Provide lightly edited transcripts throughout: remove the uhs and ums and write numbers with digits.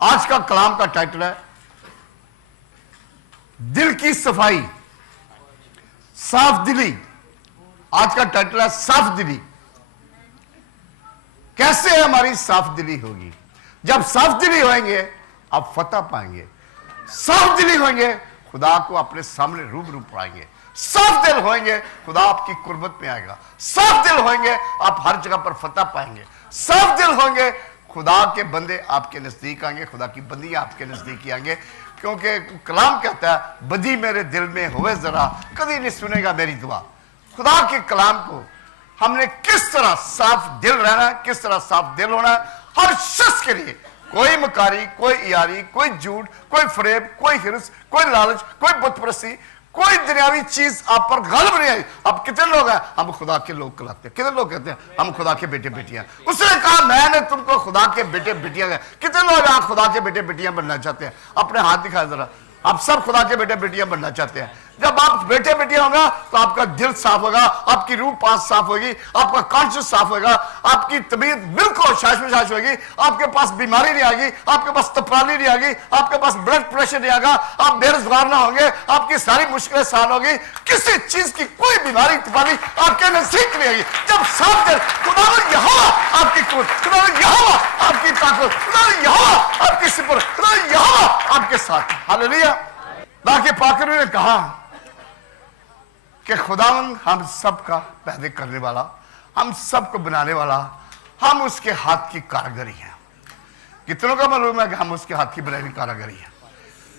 आज का कलाम का टाइटल है दिल की सफाई, साफ दिली। आज का टाइटल है साफ दिली। कैसे हमारी साफ दिली होगी? जब साफ दिली होंगे आप फतह पाएंगे। साफ दिली होंगे खुदा को अपने सामने रूबरू पाएंगे। साफ दिल होंगे खुदा आपकी कुर्बत में आएगा। साफ दिल होंगे आप हर जगह पर फतह पाएंगे। साफ दिल होंगे खुदा के बंदे आपके नजदीक आएंगे, खुदा की बंदियां आपके नजदीक आएंगे। क्योंकि कलाम कहता है बदी मेरे दिल में होवे जरा कभी नहीं सुनेगा मेरी दुआ। खुदा के कलाम को हमने किस तरह साफ दिल रहना है, किस तरह साफ दिल होना है हर शख्स के लिए। कोई मकारी, कोई यारी, कोई झूठ, कोई फरेब, कोई हिरस, कोई लालच, कोई बुतपरस्ती, कोई दुनियावी चीज आप पर गालिब नहीं आई। अब कितने लोग हैं हम खुदा के लोग कहलाते हैं? कितने लोग कहते हैं हम खुदा के बेटे बेटियां? उसने कहा मैंने तुमको खुदा के बेटे बेटियां। कितने लोग आप खुदा के बेटे बेटियां बनना चाहते हैं? अपने हाथ दिखाए जरा। आप सब खुदा के बेटे बेटियां बनना चाहते हैं। जब आप बेटे बेटियां होगा तो आपका दिल साफ होगा, आपकी रूह पास साफ होगी, आपका कॉन्शियस साफ होगा, आपकी तबीयत बिल्कुल शाश होगी, आपके पास बीमारी नहीं आएगी, आपके पास तपरानी नहीं आएगी, आपके पास ब्लड प्रेशर नहीं आएगा, आप बेरोजगार ना होंगे, आपकी सारी मुश्किलें सान होगी, किसी चीज की कोई बीमारी तपरानी आपके नजदीक नहीं आएगी। जब साफ दिल खुदा यहोवा आपकी कुवत, खुदा यहोवा आपकी ताकत, खुदा यहोवा आपकी सिफर, खुदा यहोवा आपके साथ। हालेलुया। अल्लाह के पाक ने कहा कि खुदावंद हम सब का पैदा करने वाला, हम सब को बनाने वाला, हम उसके हाथ की कारीगरी हैं। कितनों का मालूम है कि हम उसके हाथ की बनाई हुई कारीगरी हैं?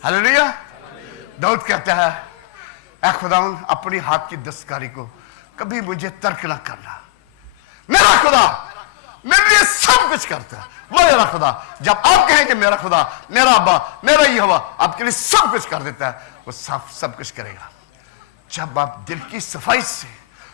हालेलुया। दाऊद कहता है ऐ खुदावंद अपनी हाथ की दस्तकारी को कभी मुझे तर्क ना करना। मेरा खुदा मेरे लिए सब कुछ करता है। वो मेरा खुदा, जब आप कहेंगे मेरा खुदा, मेरा अब्बा, मेरा यहोवा आपके लिए सब कुछ कर देता है, वो सब कुछ करेगा। जब आप दिल की सफाई से,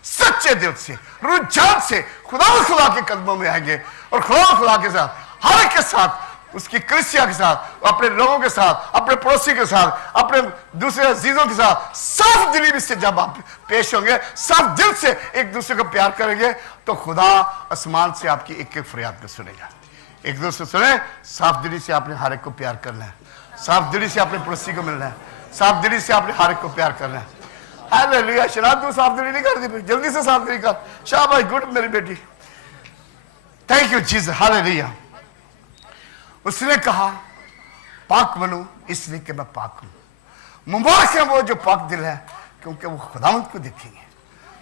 सच्चे दिल से, रुझान से खुदा के कदमों में आएंगे और खुदा के साथ, हर एक के साथ, उसकी कलीसिया के साथ, अपने लोगों के साथ, अपने पड़ोसी के साथ, अपने दूसरे अजीजों के साथ साफ दिली से जब आप पेश होंगे, साफ दिल से एक दूसरे को प्यार करेंगे, तो खुदा आसमान से आपकी एक एक फरियाद को सुनेगा। एक दूसरे सुने। साफ दिली से आपने हर एक को प्यार करना है, साफ दिली से अपने पड़ोसी को मिलना है, साफ दिली से आपने हर एक को प्यार करना है। हालेलुया। शराब तू साफ दिली नहीं कर दी, जल्दी से साफ दिली कर। शाबाश, गुड मेरी बेटी, थैंक यू जीसस। हालेलुया। उसने कहा पाक बनो इसलिए कि मैं पाक हूं। मुबारक है वो जो पाक दिल है क्योंकि वो खुदावंद को देखेंगे।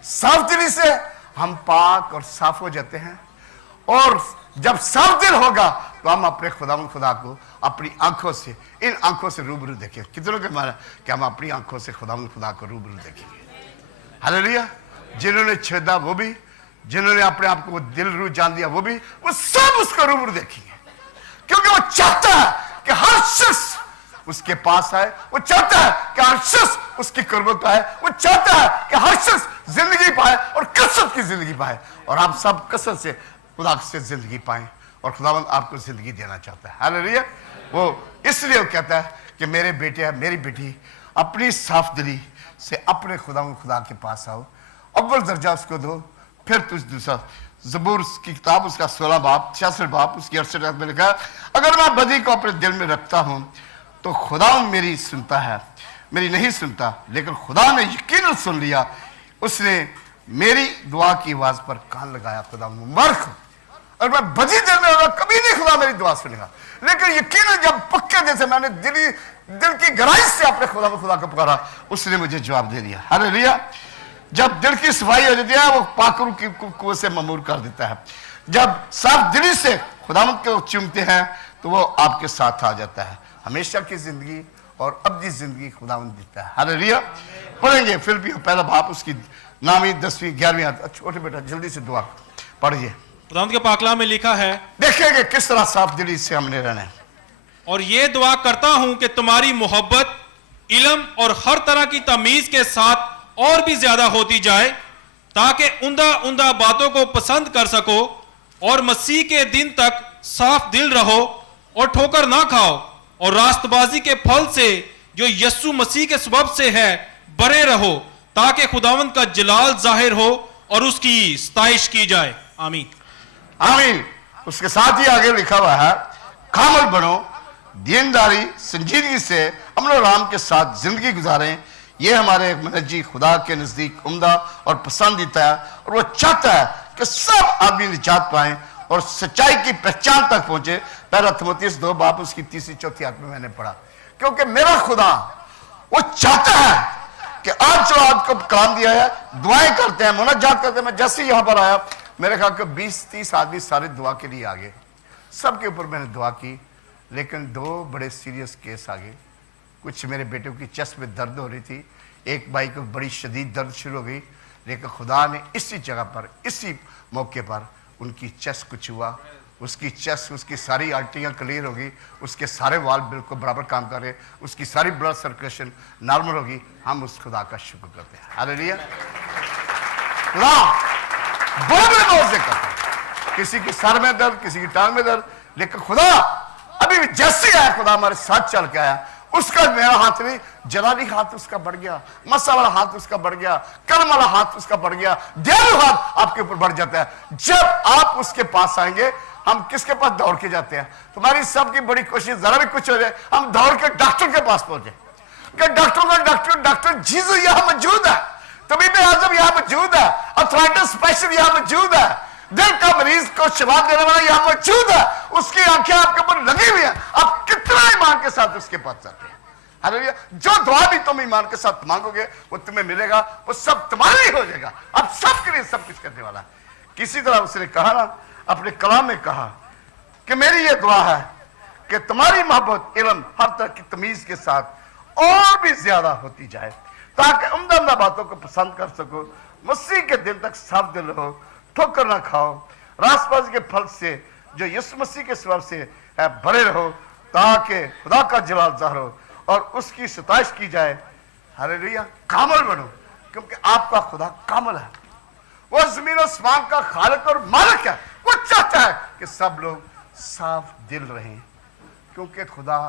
साफ दिली से हम पाक और साफ हो जाते हैं और जब साफ दिल होगा तो हम अपने खुदावंद खुदा को अपनी आंखों से, इन आंखों से रूबरू देखें। कितनों के माना कि हम अपनी आंखों से खुदावंद खुदा को रूबरू देखेंगे? हालेलुया। जिन्होंने छेदा वो भी, जिन्होंने अपने आप को दिल रूह जान दिया वो भी, वो सब उसको रूबरू देखेंगे। क्योंकि वो चाहता है कि हर शख्स उसके पास आए, वो चाहता है कि हर शख्स उसकी कुर्बत पाए, वो चाहता है कि हर शख्स जिंदगी पाए और कसरत की जिंदगी पाए। और आप सब कसरत से खुदा से जिंदगी पाएं और खुदावंद आपको जिंदगी देना चाहता है। हालेलुया। वो इसलिए वो कहता है कि मेरे बेटे है, मेरी बेटी, अपनी साफ दिली से अपने खुदा के पास आओ, अव्वल दर्जा उसको दो, फिर तुझ दूसरा। ज़बूर की किताब उसका 16 बाब 66 बाब उसकी 68 में लिखा, अगर मैं बदी को अपने दिल में रखता हूं तो खुदा मेरी सुनता है, मेरी नहीं सुनता, लेकिन खुदा ने यकीनन सुन लिया, उसने मेरी दुआ की आवाज पर कान लगाया। खुदा मुबारक हो। और मैं बदी दिल में होगा कभी नहीं खुदा मेरी दुआ सुनेगा, लेकिन यकीनन जब पक्के दिल से मैंने दिल की गहराई से अपने खुदा को पुकारा, उसने मुझे जवाब दे दिया। हालेलुया। जब दिल की सफाई हो जाती है वो पाकरू की कुवत से ममूर कर देता है। जब साफ दिली से खुदावंद को चूमते हैं तो वो आपके साथ आ जाता है। हमेशा की जिंदगी और अब्दी जिंदगी खुदावंद देता है। हालेलुया। पढ़ेंगे फिलिपियों पहला बाप उसकी 9वीं 10वीं 11वीं आयत। छोटे बेटा जल्दी से दुआ पढ़िए। खुदावंद के पाकलाम में लिखा है, देखेंगे किस तरह साफ दिली से हमने रहना है। और ये दुआ करता हूं कि तुम्हारी मोहब्बत, इल्म और हर तरह की तमीज के साथ और भी ज्यादा होती जाए, ताकि उम्दा बातों को पसंद कर सको और मसीह के दिन तक साफ दिल रहो और ठोकर ना खाओ और रास्तबाजी के फल से जो यस्सु मसीह के सबब से है बरे रहो, ताकि खुदावंद का जलाल जाहिर हो और उसकी सताइश की जाए। आमीन। आमीन। उसके साथ ही आगे लिखा हुआ है, कामल बनो, दीनदारी संजीदगी से अमल और राम के साथ जिंदगी गुजारें। ये हमारे मनजी खुदा के नजदीक उम्दा और पसंदीदा है, और वो चाहता है कि सब आदमी निजात पाएं और सच्चाई की पहचान तक पहुंचे। पहला थिमोथेयुस 2 बाब उसकी 3-4 आयत में मैंने पढ़ा, क्योंकि मेरा खुदा वो चाहता है कि आज जो आपको कलाम दिया है, दुआएं करते हैं, मुनाजात करते हैं। मैं जैसे यहां पर आया, मेरे ख्याल के 20-30 आदमी सारे दुआ के लिए आ गए। सबके ऊपर मैंने दुआ की, लेकिन 2 बड़े सीरियस केस आ गए। कुछ मेरे बेटे की चेस्ट में दर्द हो रही थी, एक भाई को बड़ी शदीद दर्द शुरू हो गई, लेकिन खुदा ने इसी जगह पर, इसी मौके पर उनकी चेस्ट कुछ हुआ, उसकी चेस्ट, उसकी सारी आर्टरियाँ क्लियर होगी, उसके सारे वाल्व बिल्कुल बराबर काम कर रहे, उसकी सारी ब्लड सर्कुलेशन नॉर्मल होगी। हम उस खुदा का शुक्र करते हैं। हालेलुया। खुदा बड़े मौजे करता है, किसी की सर में दर्द, किसी की टांग में दर्द, लेकिन खुदा अभी भी जैसे आया, खुदा हमारे साथ चल के आया। उसका मेरा हाथ नहीं, जलाली हाथ उसका बढ़ गया, मसा वाला हाथ उसका बढ़ गया, कर्म वाला हाथ उसका बढ़ गया, दयालु हाथ आपके ऊपर बढ़ जाता है। जब आप उसके पास आएंगे, हम किसके पास दौड़ के जाते हैं? तुम्हारी सबकी बड़ी कोशिश, जरा भी कुछ हो जाए हम दौड़ के डॉक्टर के पास पहुंचे कि डॉक्टर जीसस यहां मौजूद है, तबीब आजम यहां मौजूद है, अथराइटिस स्पेशलिस्ट यहां मौजूद है, दिल का मरीज को शिफा देने वाला यहां मौजूद है, उसकी आंखें आपके ऊपर लगी हुई है। आप कितना ईमान के साथ उसके पास जाते हैं। हालेलुया। जो दुआ भी तुम ईमान के साथ मांगोगे वो तुम्हें मिलेगा, वो सब तुम्हारा ही हो जाएगा। अब सबके लिए सब कुछ करने वाला है। किसी तरह उसने कहा ना, अपने कलाम में कहा कि मेरी ये दुआ है कि तुम्हारी मोहब्बत इल्म हर तरह की तमीज के साथ और भी ज्यादा होती जाए, ताकि उम्दा उम्दा बातों को पसंद कर सको, मसीह के दिन तक साफ दिल रहो, ठोकर ना खाओ, रासबाजी के फल से जो यीशु मसीह के स्वभाव से है भरे रहो, ताकि खुदा का जलाल ज़ाहिर हो और उसकी सताइश की जाए। हालेलुया। कामल बनो, क्योंकि आपका खुदा कामल है। वो जमीन और आसमान का खालिक और मालिक है। वो चाहता है कि सब लोग साफ दिल रहें, क्योंकि खुदा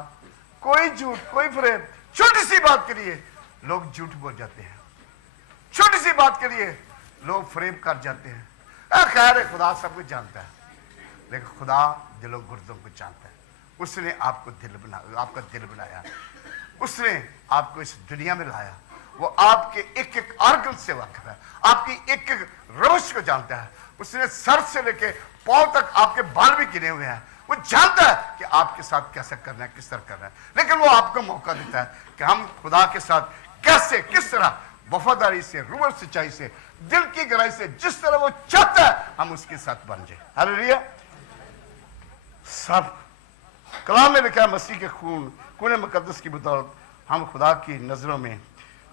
कोई झूठ, कोई फरेब, छोटी सी बात के लिए लोग झूठ बोल जाते हैं, छोटी सी बात के लिए लोग फरेब कर जाते हैं। खैर है, खुदा सब कुछ जानता है, लेकिन खुदा दिलों गुर्दों को जानता है। उसने आपको आपका दिल बनाया, उसने आपको इस दुनिया में लाया, वो आपके एक एक आर्गन से वाकिफ है, आपकी एक एक रवश को जानता है। उसने सर से लेके पांव तक आपके बाल भी गिने हुए हैं। वो जानता है कि आपके साथ कैसे करना है, किस तरह करना है, लेकिन वो आपको मौका देता है कि हम खुदा के साथ कैसे, किस तरह वफादारी से, रूह और सच्चाई से, दिल की गहराई से, जिस तरह वो चाहता है हम उसके साथ बन जाए। हालेलुया। सब कलाम में लिखा है, मसीह के खून मुकद्दस की बदौलत हम खुदा की नजरों में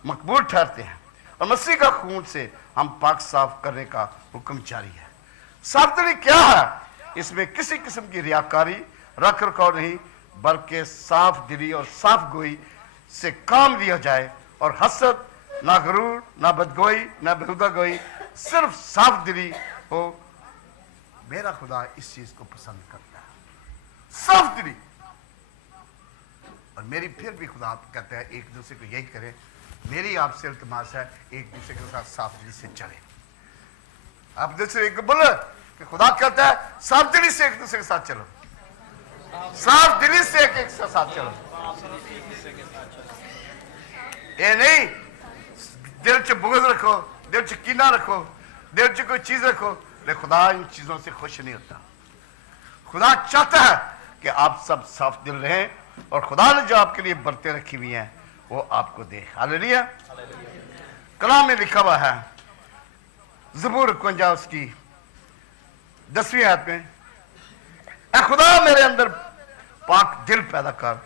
मकबूल ठहरते हैं, और मसीह का खून से हम पाक साफ करने का हुक्म जारी है। साफ दिली क्या है? इसमें किसी किस्म की रियाकारी, रख रखाव नहीं, बल्कि साफ दिली और साफ गोई से काम लिया जाए, और हसद, ना गरूर, ना बदगोई, ना बेहुदा गोई, सिर्फ साफ दिली हो। मेरा खुदा इस चीज को पसंद करता है, साफ दिली। और मेरी फिर भी खुदा कहता है एक दूसरे को यही करें। मेरी आपसे इल्तिमास है, एक दूसरे के साथ साफ दिली से चले। आप दूसरे एक बोले कि खुदा कहता है साफ दिली से एक दूसरे के साथ चलो, साफ दिली से एक एक साथ चलो। ये नहीं दिल च बुग़्ज़ रखो, दिल च कीना रखो, दिल च कोई चीज रखो, लेकिन खुदा इन चीजों से खुश नहीं होता। खुदा चाहता है कि आप सब साफ दिल रहें, और खुदा ने जो आपके लिए बरतें रखी हुई हैं वो आपको दे। हालेलुया। कलाम में लिखा हुआ है, ज़बूर 51 उसकी 10वीं आयत में, ऐ खुदा मेरे अंदर पाक दिल पैदा कर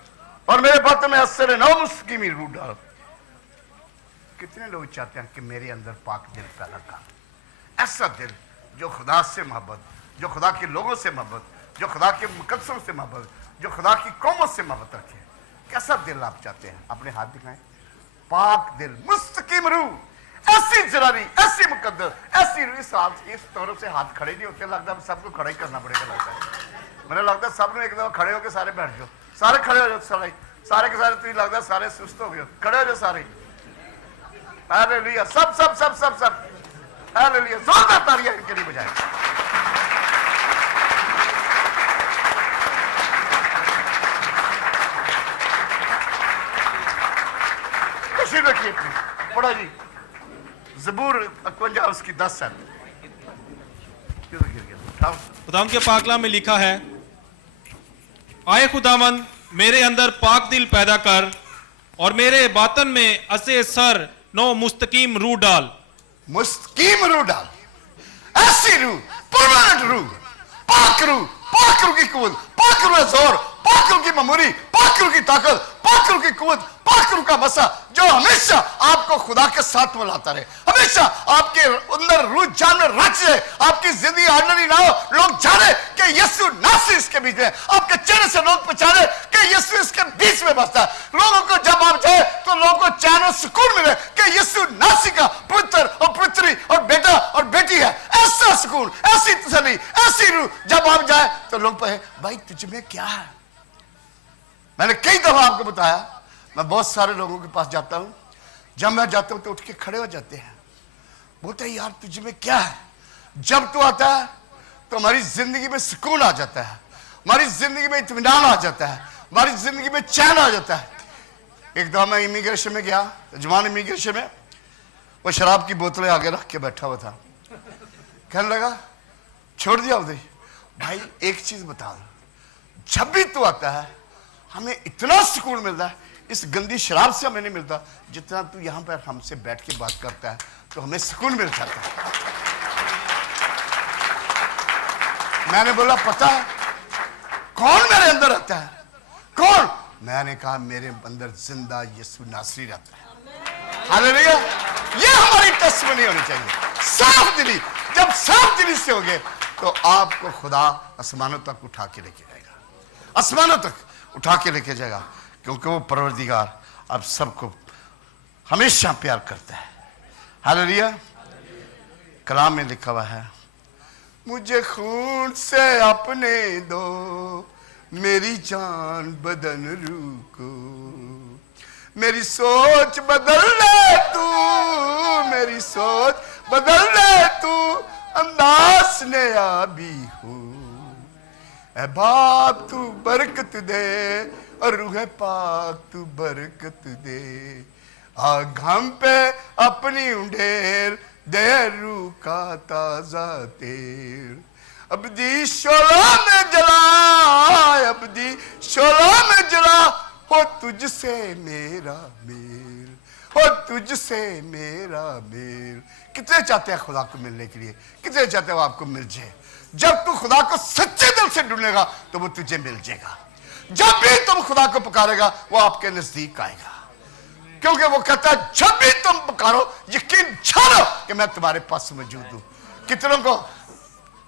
और मेरे बातों में असर नौ मुस्किमी रूह डाल। कितने लोग चाहते हैं कि मेरे अंदर पाक दिल पैदा कर, ऐसा दिल जो खुदा से मोहब्बत, जो खुदा के लोगों से मोहब्बत, जो खुदा के मुकद्दसों से मोहब्बत, जो खुदा की कौमों से मोहब्बत रखे। कैसा दिल आप चाहते हैं? अपने हाथ दिखाएं। पाक दिल, मुस्तकीम रूह, ऐसी जलाली, ऐसी मुकद्दस, ऐसी रूह। इस तरह से हाथ खड़े नहीं होते, लगता है सबको खड़ा ही करना पड़ेगा। लगता है मुझे लगता है सब ने एक दफा खड़े होकर सारे बैठ जाओ, सारे खड़े हो जाओ, सारे के सारे। तुझे लगता है सारे सुस्त हो गए, खड़े हो जाओ सारे। हालेलुया। सब सब सब सब सब हालेलुया। जोरदार तालियां इनके लिए बजाएं। तशरीफ रखिए पढ़ो जी ज़बूर 51 उसकी 10 है। खुदावंद के पाकला में लिखा है, आए खुदावंद मेरे अंदर पाक दिल पैदा कर और मेरे बातन में असे सर नो मुस्तकीम रूह डाल। मुस्तकीम रूह डाल, ऐसी रूह, परमानेंट रूह, पाक रूह की कुव्वत, पाक रूह जोर, पाक रूह की मेमोरी, पाक रूह की ताकत, पाक रूह की कुव्वत, पाक रूह का मसा जो हमेशा आपको खुदा के साथ मिलाता रहे, हमेशा आपके अंदर रूह जान में रच जाए, आपकी जिंदगी ऑर्डिनरी ना हो, लोग जाने कि यीशु नासरी इसके बीच में, आपके चेहरे से लोग पहचाने कि यीशु इसके बीच में बसता है। लोगों को जब आप जाए तो लोगों को चैन और सुकून मिले कि यीशु नासरी का पुत्र और पुत्री और बेटा और बेटी है। ऐसा सुकून, ऐसी तसल्ली, ऐसी रूह जब आप जाए तो लोग कहे भाई तुझ में क्या है। मैंने कई दफा आपको बताया, मैं बहुत सारे लोगों के पास जाता हूं, जब मैं जाता हूं तो उठ के खड़े हो जाते हैं, बोलते हैं यार तुझ में क्या है। जब तू आता है तो हमारी जिंदगी में सुकून आ जाता है, हमारी जिंदगी में इत्मीनान आ जाता है, हमारी जिंदगी में चैन आ जाता है। एक दफा मैं इमिग्रेशन में गया, जवान इमिग्रेशन में, वो शराब की बोतलें आगे रख के बैठा हुआ था, कहने लगा छोड़ दिया उधर। भाई एक चीज बता दो, जब भी तू आता है हमें इतना सुकून मिलता है, इस गंदी शराब से हमें नहीं मिलता जितना तू यहां पर हमसे बैठ के बात करता है तो हमें सुकून मिल जाता है। मैंने बोला पता है कौन मेरे अंदर रहता है, कौन? मैंने कहा मेरे अंदर जिंदा यीशु नासरी रहता है। हालेलुया। ये हमारी टेस्टिमनी होनी चाहिए, साफ दिली। जब साफ दिली से होगे तो आपको खुदा आसमानों तक उठा के लेके जाएगा, आसमानों तक उठा के लेके जाएगा, क्योंकि वो परवरदिगार आप सबको हमेशा प्यार करता है। हालेलुया। कलाम में लिखा हुआ है, मुझे खून से अपने दो मेरी जान बदन रूह को, मेरी सोच बदल ले तू, मेरी सोच बदल ले तू, अंदाज ने आबी हो, ऐ बाप तू बरकत दे और रूह पाक तू बरकत दे, आग हम पे अपनी उंडेल दे रूह का ताजा तेल, अब्दी शोला में जला, अब्दी शोला में जला, हो तुझसे मेरा मेल, हो तुझसे मेरा मेल। कितने चाहते हैं खुदा को मिलने के लिए, कितने चाहते हो आपको मिल जाए। जब तू खुदा को सच्चे दिल से ढूंढेगा तो वो तुझे मिल जाएगा। जब भी तुम खुदा को पुकारेगा वो आपके नजदीक आएगा, क्योंकि वो कहता है जब भी तुम पुकारो यकीन जानो कि मैं तुम्हारे पास मौजूद हूं।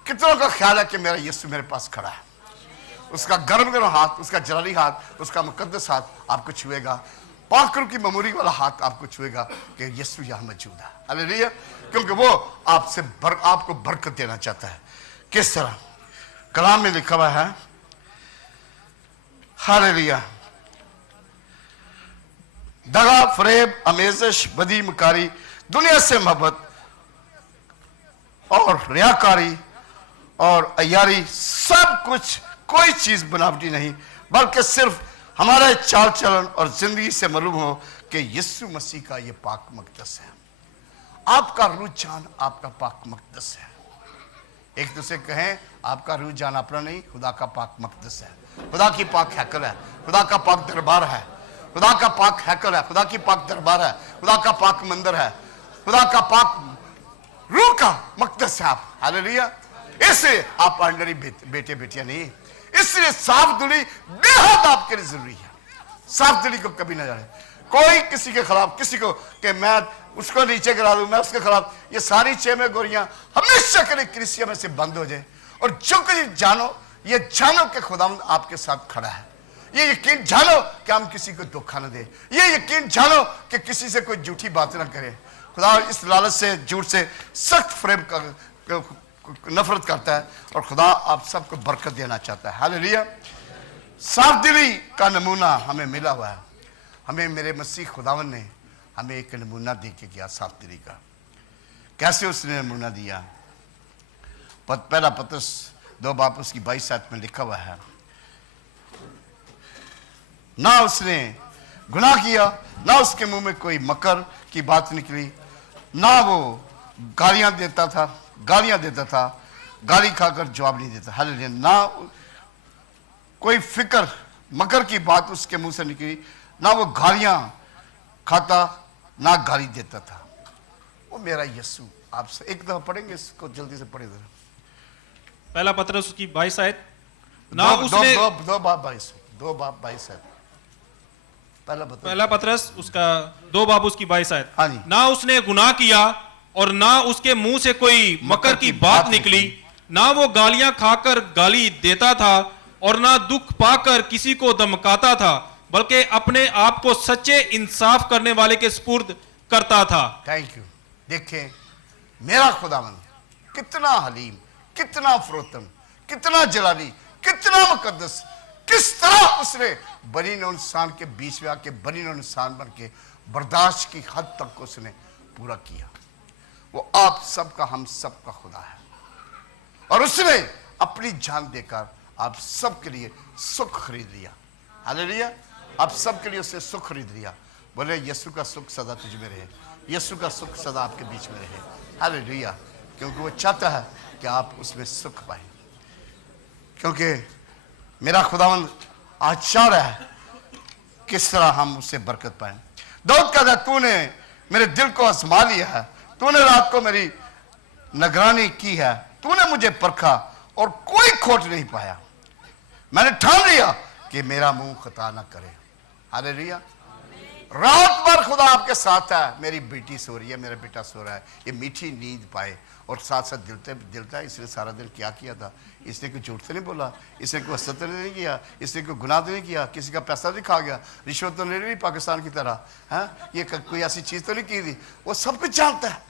कितनों का ख्याल है कि मेरा यीशु मेरे पास खड़ा है, उसका गर्म गर्म हाथ, उसका जलाली हाथ, उसका मुकद्दस हाथ आपको छुएगा, पाकरू की मेमोरी वाला हाथ आपको छुएगा कि यीशु यहां मौजूद है। हालेलुया। क्योंकि वो आपको बरकत देना चाहता है। किस तरह? कलाम में लिखा हुआ है, हालेलुया, दगा, फरेब, अमेज़श, बदी, मकारी, दुनिया से मोहब्बत और रियाकारी और अय्यारी, सब कुछ, कोई चीज बनावटी नहीं, बल्कि सिर्फ हमारे चाल चलन और जिंदगी से मालूम हो कि यीशु मसीह का ये पाक मकदस है। आपका रुझान आपका पाक मकदस है। एक दूसरे कहें आपका रुझान अपना नहीं, खुदा का पाक मकदस है, खुदा की पाक हैकल है, खुदा का पाक दरबार है, खुदा का पाक हैकल है, खुदा की पाक दरबार है, खुदा का पाक मंदिर है, खुदा का पाक रूह का मकदस है आप। हालेलुया। इसलिए आप ऑर्डिनरी बेटे बेटियां नहीं, इसलिए साफ दिली बेहद आपके लिए जरूरी है। साफ दिली को कभी ना जाने। कोई किसी के खिलाफ, किसी को कि मैं उसको नीचे गिरा दूं, मैं उसके खिलाफ, ये सारी छह गोरियां हमेशा के लिए कलीसिया में से बंद हो जाए। और जो कुछ जानो, ये जानो कि खुदावंद आपके साथ खड़ा है, ये यकीन जानो कि हम किसी को धोखा न दे, ये यकीन जानो कि किसी से कोई झूठी बात ना करे। खुदा इस लालच से, झूठ से, सख्त फरेब का नफरत करता है और खुदा आप सबको बरकत देना चाहता है। हालेलुया। साफ दिली का नमूना हमें मिला हुआ है। हमें मेरे मसीह खुदावन ने हमें एक नमूना दे के गया साफ दिली का। कैसे उसने नमूना दिया? पहला पत्रस 2 बाप उसकी 22 में लिखा हुआ है, ना उसने गुनाह किया, ना उसके मुंह में कोई मकर की बात निकली, ना वो गालियां देता था, गाली खाकर जवाब नहीं देता। हालेलुया। ना कोई फिक्र मकर की बात उसके मुंह से निकली, ना वो गालियां खाता, ना गाली देता था। वो मेरा यीशु। आपसे एक दफा पढ़ेंगे इसको, जल्दी से पढ़े जरा। पहला पत्रस उसकी 22 आयत। ना दो उसने बाप 22 है। पहला पत्रस उसका 2 बाब उसकी 22 आयत। हाँ जी। ना उसने गुनाह किया और ना उसके मुंह से कोई मकर की बात निकली, ना वो गालियां खाकर गाली देता था और ना दुख पाकर किसी को धमकाता था, बल्कि अपने आप को सच्चे इंसाफ करने वाले के सुपुर्द करता था। Thank you. देखें मेरा खुदावंद कितना हलीम, कितना फरोतम, कितना जलाली, कितना मुकद्दस, किस तरह उसने बनी नौ इंसान के बीच में आके बनी नौ इंसान बन के बर्दाश्त की हद तक उसने पूरा किया। वो आप सबका, हम सबका खुदा है और उसने अपनी जान देकर आप सबके लिए सुख खरीद लिया। हालेलुया। आप सबके लिए उसने सुख खरीद लिया। बोले यीशु का सुख सदा तुझ में रहे, यीशु का सुख सदा आपके बीच में रहे। हालेलुया। क्योंकि वो चाहता है कि आप उसमें सुख पाए, क्योंकि मेरा खुदावंद आज चाह रहा है किस तरह हम उससे बरकत पाए। दाऊद कहता है, तूने मेरे दिल को आजमा लिया है, तूने रात को मेरी निगरानी की है, तूने मुझे परखा और कोई खोट नहीं पाया। मैंने ठान लिया कि मेरा मुंह खता ना करे। हालेलुया। रात भर खुदा आपके साथ है। मेरी बेटी सो रही है, मेरा बेटा सो रहा है, ये मीठी नींद पाए और साथ साथ दिलता है। इसने सारा दिन क्या किया था? इसने कोई झूठ तो नहीं बोला, इसने कोई हसरत तो नहीं किया, इसने कोई गुनाह तो नहीं किया, किसी का पैसा नहीं खा गया, रिश्वत तो नहीं ली पाकिस्तान की तरह, है ये कोई ऐसी चीज तो नहीं की थी। वो सब कुछ जानता है।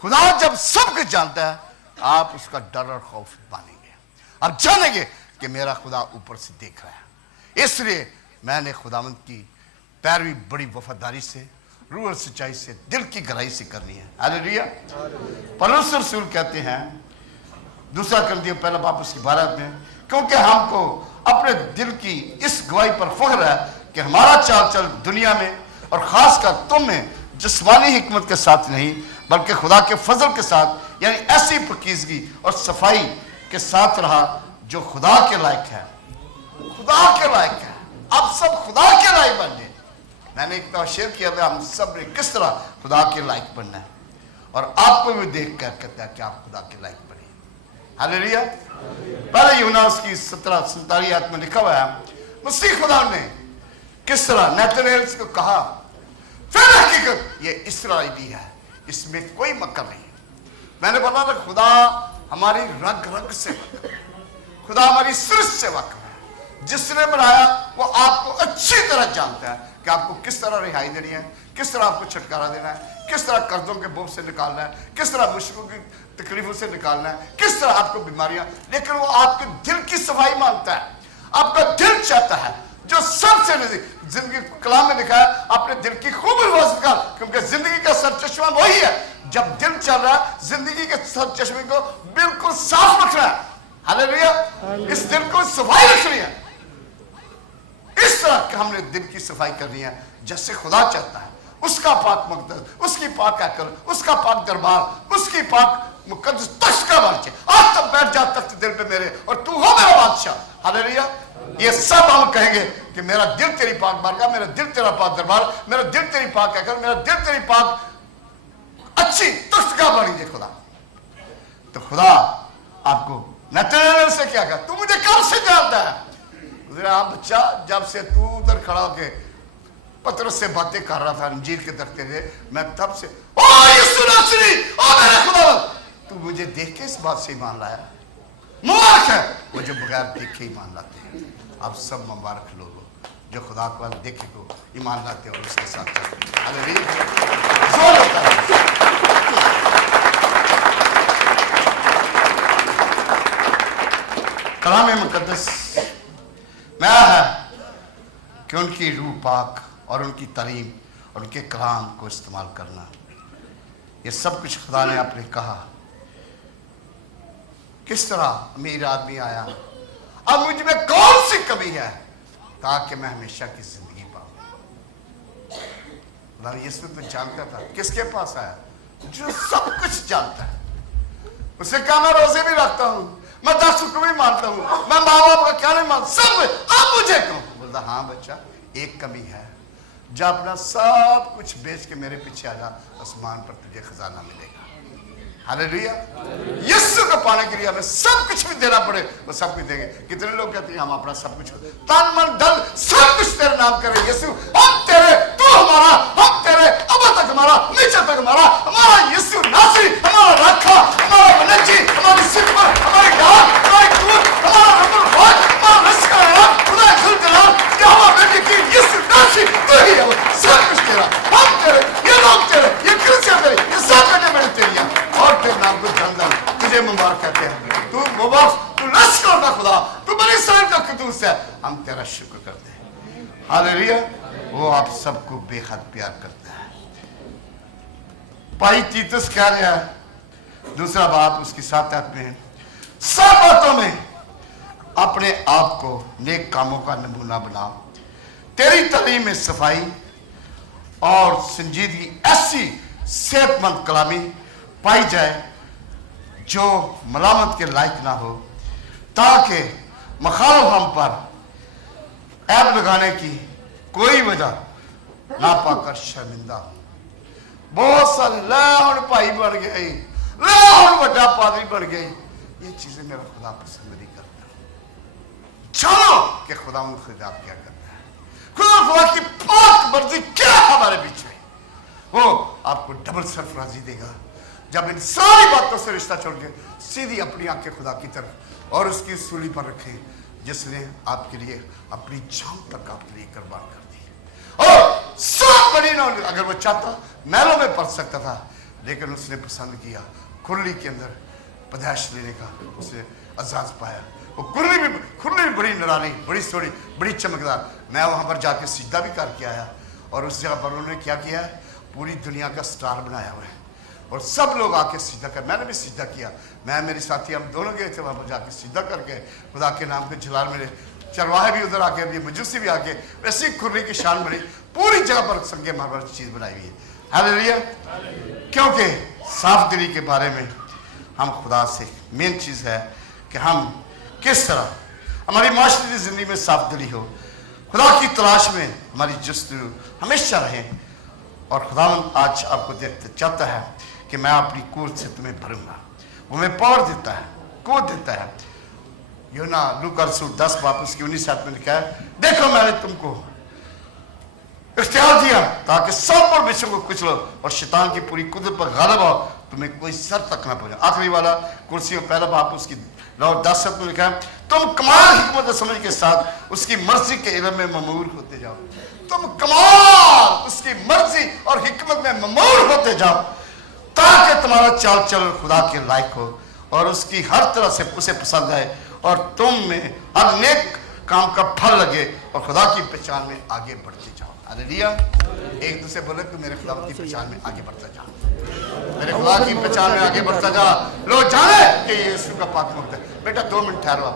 खुदा जब सब कुछ जानता है, आप उसका डर और खौफ मानेंगे, आप जानेंगे कि मेरा खुदा ऊपर से देख रहा है। इसलिए मैंने खुदावंद की पैरवी बड़ी वफादारी से, रूह और सच्चाई से, दिल की गहराई से करनी है। हालेलुया। पौलुस रसूल कहते हैं 2 कुरिन्थियों पहला बाब उसकी 12 में, क्योंकि हमको अपने दिल की इस गवाही पर फख्र है कि हमारा चाल चल दुनिया में और खासकर तुम में जिस्मानी हिकमत के साथ नहीं बल्कि खुदा के फजल के साथ, यानी ऐसी पाकीज़गी और सफाई के साथ रहा जो खुदा के लायक है। खुदा के लायक है। आप सब खुदा के लायक बन गए। मैंने एक दफा शेयर किया था, हम सब ने किस तरह खुदा के लायक बनना है, और आपको भी देख कर कहता है कि आप खुदा के लायक बने। हालेलुया। पहले यूहन्ना उसकी 17-47 आयत में लिखा हुआ है, मसीह खुदा ने किस तरह नतनएल को कहा, फिर हकीकत ये इस्राएली है, इसमें कोई मक्कर नहीं। मैंने बोला था खुदा हमारी रग रग से वाकिफ है, खुदा हमारी सृष्टि से वाकिफ है। जिसने बनाया वो आपको अच्छी तरह जानता है कि आपको किस तरह रिहाई देनी है, किस तरह आपको छुटकारा देना है, किस तरह कर्जों के बोझ से निकालना है, किस तरह मुश्किलों की तकलीफों से निकालना है, किस तरह आपको बीमारियां। लेकिन वो आपके दिल की सफाई मांगता है। आपका दिल चाहता है जो सबसे नजदीक। जिंदगी कलाम में लिखा है, अपने दिल की खूब हिफाजत कर, क्योंकि जिंदगी का सर चश्मा वही है। जब दिल चल रहा है, जिंदगी के सर चश्मे को बिल्कुल साफ रखना है। हालेलुया। इस दिल को सफाई रखनी है। इस तरह हमने दिल की सफाई करनी है जैसे खुदा चाहता है। उसका पाक मकदस, उसकी पाक आकर, उसका पाक दरबार, उसकी पाक मुकद्दस तख्त का बादशाह। आज तक बैठ जा तख्त दिल पे मेरे, और तू हो मेरा बादशाह। हालेलुया। ये सब हम कहेंगे कि मेरा दिल तेरी पाक बारगाह, मेरा दिल तेरा पाक दरबार, मेरा दिल तेरी पाक आकर, मेरा दिल तेरी पाक अच्छी तख्त का बनी खुदा। तो खुदा आपको नतनएल से क्या कहा, तू मुझे कब से जानता है? आप बच्चा, जब से तू उधर खड़ा होके पतरस से बातें कर रहा था अंजीर के दरख्त थे, मैं तब से ओ यीशु नासरी, ओ मेरा खुदा, तू मुझे देख के इस बात से ईमान लाया। मुबारक है वो जो बगैर देखे ईमान लाते हैं। आप सब मुबारक लोग जो खुदा को देखे को ईमान लाते और उसके साथ चलते हैं। कलाम मुकद्दस में है कि उनकी रूह पाक और उनकी तारीम और उनके कलाम को इस्तेमाल करना। ये सब कुछ खुदा ने आपने कहा। किस तरह अमीर आदमी आया, अब मुझ में कौन सी कमी है ताकि मैं हमेशा की जिंदगी पाऊं। यीशु तो जानता था किसके पास आया, जो सब कुछ जानता है। उसे कहा मैं रोजे भी रखता हूं, मैं 10 हुक्म भी मानता हूं, मैं माँ बाप का क्या नहीं मानता, सब आप मुझे कहो। बोलता हाँ बच्चा, एक कमी है, जा अपना सब कुछ बेच के मेरे पीछे आ जा, आसमान पर तुझे खजाना मिलेगा। हालेलुया। यीशु को पाने के लिए हमें सब कुछ भी देना पड़े, वो सब कुछ देंगे। कितने लोग कहते हैं हम अपना सब कुछ तन मन धन सब कुछ तेरे नाम करें यीशु, हम तेरे, तू हमारा, हम तेरे, अब तक हमारा, नीचे तक हमारा, हमारा यीशु नासरी, हमारा रखा, हमारा मनजी, हमारी सिफर, हमारे गांव, हमारे दूर, हमारा रब्बुल वाद, हमारा रस्का, खुदा खुल कलाम, यहोवा बेटी की यीशु नासरी, तू ही है, सब कुछ तेरा, हम तेरे, ये लोग तेरे, ये क्रिश्चियन तेरे, ये सब बेटे मेरे तेरी हैं। और तेरे नाम को धन तुझे मुबारक कहते हैं। तू मुबारक, तू लश्कर का खुदा, तू बनी इस्राएल का कुदूस है, हम तेरा शुक्र करते हैं। हालेलुया। वो आप सबको बेहद प्यार करता है। भाई तीतुस कह रहा है, दूसरा बाप उसकी 7 आयत में, सब बातों में अपने आप को नेक कामों का नमूना बना, तेरी तालीम में सफाई और संजीदगी ऐसी सेहतमंद कलामी पाई जाए जो मलामत के लायक ना हो, ताकि मखालफ हम पर ऐब लगाने की कोई वजह ना पाकर शर्मिंदा हो। बहुत सारे लाहौर भाई बन गए, लाहौर बड़ा पादरी बन गए, ये चीजें मेरा खुदा पसंद नहीं करता। जानो कि खुदा खुदा क्या करता है, खुदा की पाक मर्जी क्या हमारे बीच में, वो आपको डबल सरफराजी देगा जब इन सारी बातों से रिश्ता छोड़ के सीधी अपनी आंखें खुदा की तरफ और उसकी सूली पर रखें, जिसने आपके लिए अपनी जान तक आपके लिए कुर्बान कर दी। और सब बड़ी ना, अगर वो चाहता महलों में पढ़ सकता था, लेकिन उसने पसंद किया खुरली के अंदर पैदाइश लेने का, उसने एजाज पाया। वो खुरली भी बड़ी निराली, बड़ी सोनी, बड़ी चमकदार। मैं वहां पर जाके सिजदा भी करके आया, और उस जगह पर उन्होंने क्या किया है, पूरी दुनिया का स्टार बनाया हुआ है, और सब लोग आके सीधा कर, मैंने भी सीधा किया, मैं मेरे साथी हम दोनों गए थे वहां पर जाके सीधा करके खुदा के नाम के जलाल मेरे चरवाहे भी उधर आके, अभी मजूसी भी आके, वैसी खुर्री की शान बनी, पूरी जगह पर संगे मारवाड़ चीज बनाई हुई है। हालेलुया। क्योंकि साफ दिली के बारे में हम खुदा से मेन चीज है कि हम किस तरह हमारी माशरी जिंदगी में साफ दिली हो, खुदा की तलाश में हमारी जस्तजू हमेशा रहे। और खुदा आज आपको देखते चाहता है कि मैं अपनी कूद से तुम्हें भरूंगा, वो हमें पावर देता है, कूद देता है। यूना लूका रसूल 10 बाप उसकी 19 आयत में लिखा है, देखो मैंने तुमको इख्तियार दिया ताकि सब और विषयों को कुचलो और शैतान की पूरी कुदरत पर गालिब हो, तुम्हें कोई सर तक ना पहुंचे। आखिरी वाला कुर्सी में पहला बाप उसकी 10 में लिखा है, तुम कमाल हिकमत और समझ के साथ उसकी मर्जी के इल्म में ममूर होते जाओ। तुम कमाल उसकी मर्जी और हिकमत में ममूर होते जाओ, ताकि तुम्हारा चाल चलन खुदा के लायक हो और उसकी हर तरह से उसे पसंद आए, और तुम में हर नेक काम का फल लगे और खुदा की पहचान में आगे बढ़ते जाओ। हालेलुया। एक दूसरे बोले तू मेरे खुदा की पहचान में आगे बढ़ता जा, मेरे खुदा की पहचान में आगे बढ़ता जा। लोग जाने कि ये यीशु का पाक वक्त है। बेटा 2 मिनट ठहरो,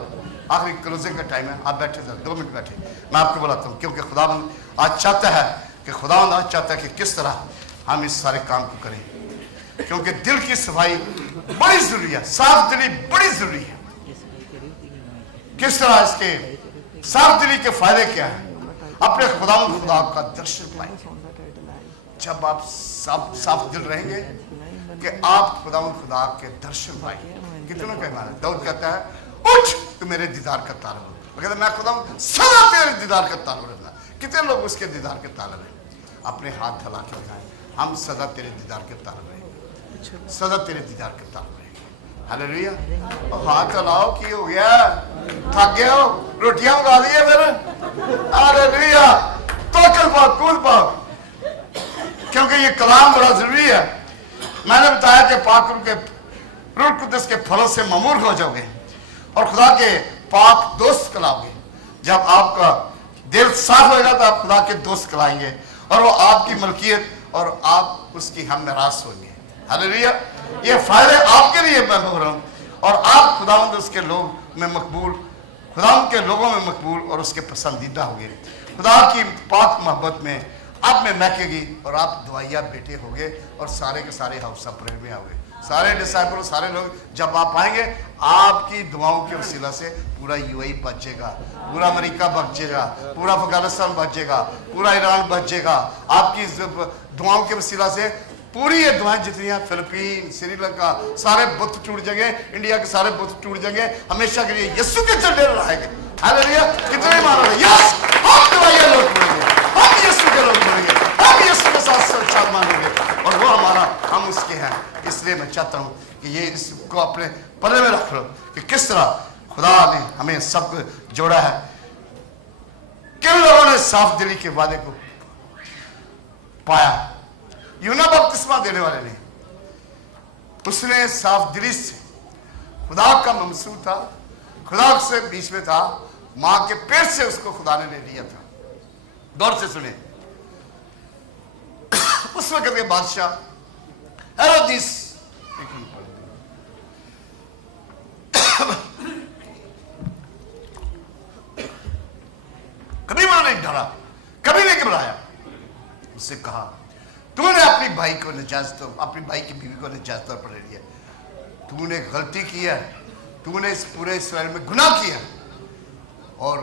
आखिरी क्लोजिंग का टाइम है, आप बैठे जाओ, 2 मिनट बैठे। मैं आपको बुलाता हूँ, क्योंकि खुदावंद आज चाहता है कि खुदावंद आज चाहता है कि किस तरह हम इस सारे काम को करें, क्योंकि दिल की सफाई बड़ी जरूरी है, साफ दिली बड़ी जरूरी है। किस तरह इसके साफ दिली के फायदे क्या है, अपने खुदा का दर्शन पाएंगे जब आप साफ दिल रहेंगे, कि आप खुदा के दर्शन पाएंगे। कितनों का ईमान है, दाऊद कहता है उठ तू मेरे दीदार का तालब हो, कहता मैं खुदा सदा तेरे दीदार का तालब रहना। कितने लोग उसके दीदार के तालब हैं, अपने हाथ फैला के दिखाएं, हम सदा तेरे दीदार के तालब रहेंगे, सदा तेरे दीदार के तालब रहेंगे। हालेलुया। हाथ चलाओ, की हो गया, थक गए हो, रोटियां मंगा दी है फिर। हालेलुया। तो कर पाओ, कूद पाओ, क्योंकि ये कलाम बड़ा जरूरी है। मैंने बताया कि पाक रूह के रूह कुदस के फलों से ममूर हो जाओगे और खुदा के पाक दोस्त कहलाओगे। जब आपका दिल साफ होगा तो आप खुदा के दोस्त कहलाएंगे और वो आपकी मलकियत और आप उसकी हम नाराज होंगे। हालेलुया। ये फायदे आपके लिए मैं बोल रहा हूं, और आप खुदावंद उसके लोग में मकबूल खुदा के लोगों में मकबूल और उसके पसंदीदा होंगे। खुदा की पाक मोहब्बत में आप में महकेगी और आप दुआया बेटे होंगे और सारे के सारे हाउस प्रेयर में आओगे। सारे डिसाइपल, सारे लोग जब आप आएंगे, आपकी दुआओं के वसीला से पूरा यूएई बचेगा, पूरा अमेरिका बचेगा, पूरा अफगानिस्तान बचेगा, पूरा ईरान बचेगा। आपकी दुआओं के वसीला से पूरी ये दुआएं जितनी हैं, फिलिपीन, श्रीलंका, सारे बुत टूट जाएंगे, इंडिया के सारे बुत टूट जाएंगे हमेशा के लिए। यीशु के झंडे लहराएंगे। हालेलुया! कितने मानो यस, हम दुआया लोग बनेंगे, हम यीशु के लोग बनेंगे, हम यीशु के साथ सच्चा मानेंगे और वो हमारा, हम उसके हैं। इसलिए मैं चाहता हूं कि ये इसको अपने पल्ले में रख लो कि किस तरह खुदा ने हमें सबको जोड़ा है। किन लोगों ने साफ दिली के वादे को पाया? यूना बपतिस्मा देने वाले ने, उसने साफ दिली से, खुदा का ममसूद था, खुदा से बीच में था, मां के पेट से उसको खुदा ने ले लिया था। गौर से सुने, उस वक्त के बादशाह हेरोदिस कभी वो नहीं डरा, कभी नहीं घबराया। उससे कहा, तूने अपनी भाई को नजायज, अपनी भाई की बीवी को नजायज तौर पर ले लिया, तूने गलती की है, तूने इस पूरे इस्राएल में गुनाह किया। और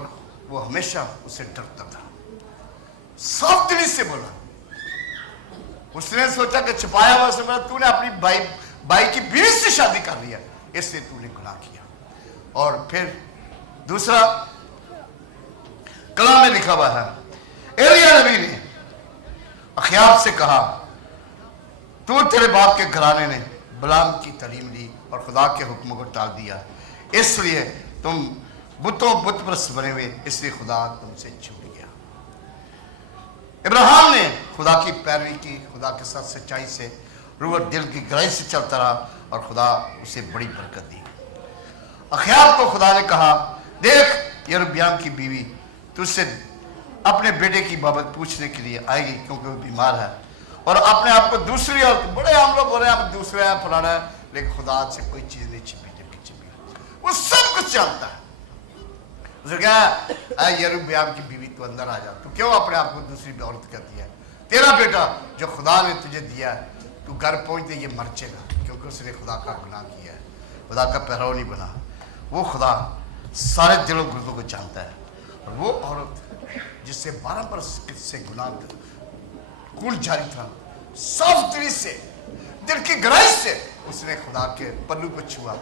वो हमेशा उसे डरता था, साफ दिली से बोला। उसने सोचा कि छुपाया हुआ से बोला, तूने अपनी भाई की बीवी से शादी कर लिया, इसलिए तूने गुनाह किया। और फिर दूसरा कलाम में लिखा हुआ है, एलिया नबी ने अखयाब से कहा, तू तेरे बाप के घराने ने बलाम की तालीम ली और खुदा के हुक्म को टाल दिया, इसलिए तुम बुत परस्त बने हुए, इसलिए खुदा तुमसे छूट गया। इब्राहिम ने खुदा की पैरवी की, खुदा के साथ सच्चाई से, रूह दिल की गहराई से चलता रहा और खुदा उसे बड़ी बरकत दी। अखयाब को खुदा ने कहा, देख यरोब्याम की बीवी तुझसे अपने बेटे की बाबत पूछने के लिए आएगी, क्योंकि वो बीमार है और अपने आप को दूसरी, और बड़े हम लोग बोल रहे हैं हम दूसरे हैं, फलाना है, लेकिन खुदा से कोई चीज नहीं छिपी, वो सब कुछ जानता है। उसने कहा, यरोब्याम की बीवी तू अंदर आ जा, तू क्यों अपने आप को दूसरी औरत करती है? तेरा बेटा जो खुदा ने तुझे दिया है, तू घर पहुंचते ये मर जाएगा, क्योंकि उसने खुदा का गुनाह किया है, खुदा का पहराव नहीं बना। वो खुदा सारे दिलों गुर्दों को जानता है। और वो औरत जिससे 12 बरस से गुनाह खून जारी था, साफ दिली से, दिल की गहराई से उसने खुदा के पल्लू को छुआ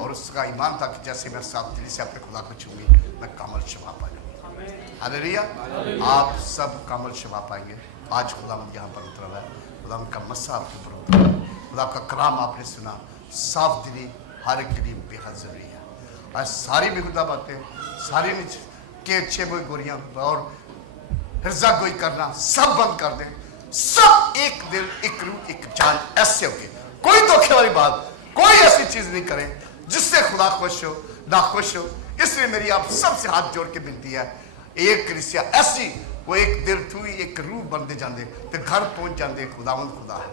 और उसका ईमान था कि जैसे मैं साफ दिली से अपने खुदा को छूंगी, मैं कामल शफा पाऊंगी। हालेलुया! आप सब कामल शफा पाएंगे। आज खुदा यहाँ पर उतरा है, खुदा का मस्सा आपके ऊपर उतरा है, खुदा का कलाम आपने सुना। साफ दिली हर एक के लिए बेहद जरूरी है। आज सारी बेहुदा बातें, सारी के अच्छे बोई गोरियां और हिर्जा गोई करना सब बंद कर दें। सब एक दिल, एक रूह, एक जान ऐसे होगी। कोई धोखे वाली बात, कोई ऐसी चीज नहीं करे जिससे खुदा खुश हो, ना खुश हो। इसलिए मेरी आप सबसे हाथ जोड़ के विनती है, एक कलीसिया ऐसी, वो एक दिल थू एक रूह बनते जाते तो घर पहुंच जाते खुदावंद खुदा है।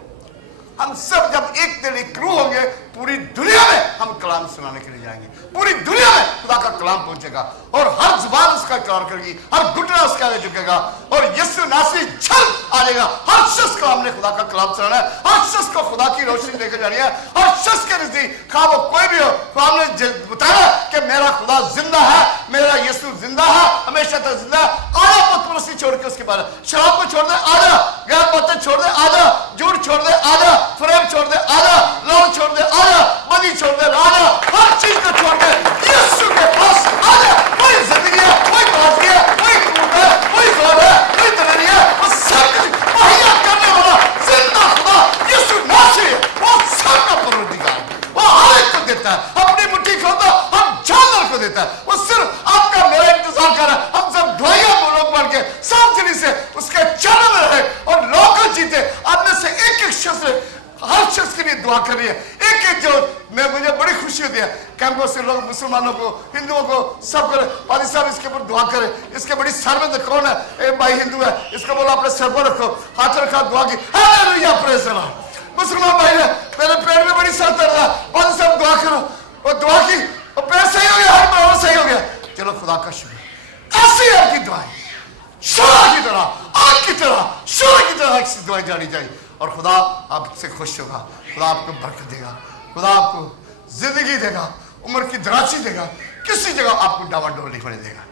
हम सब जब एक दिल एक रूह होंगे, पूरी दुनिया में हम कलाम सुनाने के लिए जाएंगे, पूरी दुनिया में खुदा का कलाम पहुंचेगा और हर जुबान उसका इकरार करेगी, हर घुटना उसके आगे झुकेगा और यीशु नासरी छल आ जाएगा। हर शख्स को हमने खुदा का कलाम सुनाना है, हर शख्स को खुदा की रोशनी लेकर जानी है। हर शख्स के नजदीक खा वो कोई भी हो, तो हमने बताया कि मेरा खुदा जिंदा है, मेरा यीशु जिंदा है, हमेशा तक जिंदा है। आजा पुतपरस्ती छोड़ के उसके बाद शराब को छोड़ दे, आजा गैर बातें छोड़ दे, आजा झूठ छोड़ दे, आजा फरेब छोड़ दे, आजा लौट छोड़ दे, आजा बदी छोड़ दे, आजा हर चीज को छोड़ दे, यीशु के पास आजा। कोई जिंदगी है, कोई ताजगी है, कोई खून है, कोई जोर है, कोई तरनी है, वो सब कुछ मुहैया करने वाला जिंदा खुदा यीशु नासरी है। वो सबका परवरदिगार, वो हर एक को देता है, अपनी मुट्ठी खोलता हम जानवर को देता है। वो सिर्फ आपका मेरा इंतजार कर रहा है। हम सब ढोइया लोग बन के साफ दिली से उसके चरण में रहे और लोग जीते। आप में से एक एक शख्स हर शख्स के लिए दुआ कर रही है, एक एक जो मैं मुझे बड़ी खुशी होती है। कैंपस से लोग मुसलमानों को, हिंदुओं को, सब करे पादी साहब इसके ऊपर दुआ करे। इसके बड़ी सर में कौन है? एक भाई हिंदू है, इसको बोला अपने सर पर रखो, हाथ रखा, दुआ की, हालेलुया प्रेज़ द लॉर्ड। मुसलमान भाई ने मेरे पेट में बड़ी सर दर्द है, पादी साहब दुआ करो, और दुआ की और पेट सही हो गया, हर बार सही हो गया। चलो खुदा का शुक्र। ऐसी आपकी दुआएं शोर की तरह, आग की तरह, शोर की तरह ऐसी दुआएं जानी चाहिए, और खुदा आपसे खुश होगा, खुदा आपको बरकत देगा, खुदा आपको जिंदगी देगा, उम्र की दराजी देगा, किसी जगह आपको डावाडोल नहीं होने देगा।